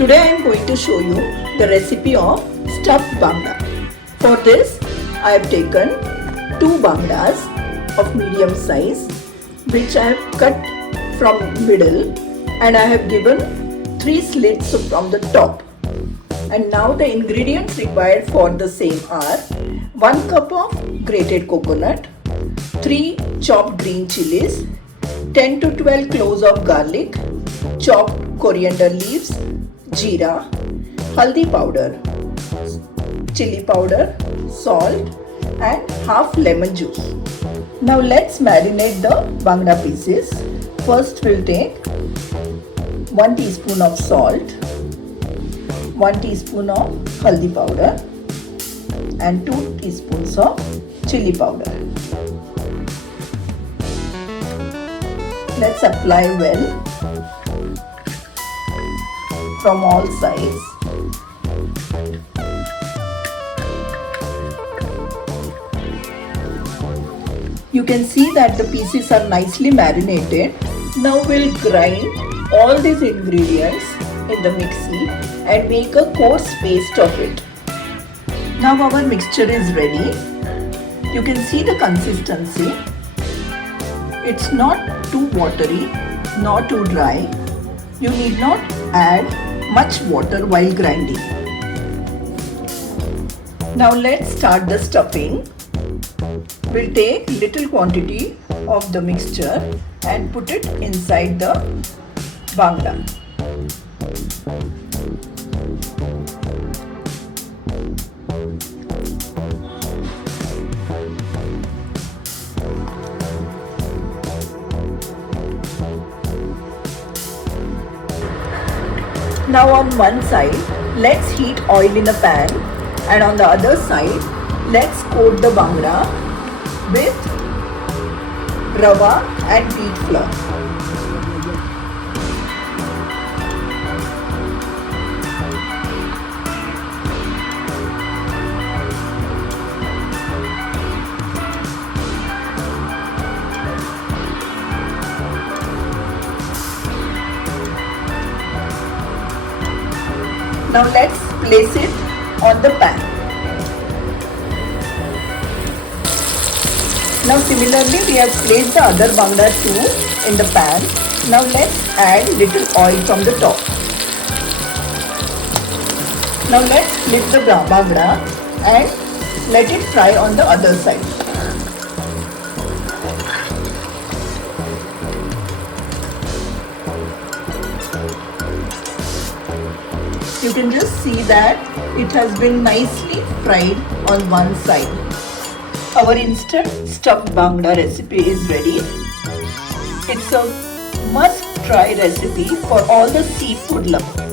Today I am going to show you the recipe of stuffed banga. For this I have taken 2 bangas of medium size which I have cut from middle and I have given 3 slits from the top. And now the ingredients required for the same are 1 cup of grated coconut, 3 chopped green chilies, 10 to 12 cloves of garlic, chopped coriander leaves, jeera, haldi powder, chili powder, salt and half lemon juice. Now let's marinate the bangda pieces. First we'll take 1 teaspoon of salt, 1 teaspoon of haldi powder and 2 teaspoons of chili powder. Let's apply well from all sides. You can see that the pieces are nicely marinated. Now we'll grind all these ingredients in the mixie and make a coarse paste of it. Now our mixture is ready. You can see the consistency. It's not too watery nor too dry. You need not add much water while grinding. Now let's start the stuffing. We'll take little quantity of the mixture and put it inside the bangda. Now on one side, let's heat oil in a pan and on the other side, let's coat the bangda with rava and wheat flour. Now let's place it on the pan. Now similarly we have placed the other bangda too in the pan. Now let's add little oil from the top. Now let's flip the bangda and let it fry on the other side. You can just see that it has been nicely fried on one side. Our instant stuffed bangda recipe is ready. It's a must-try recipe for all the seafood lovers.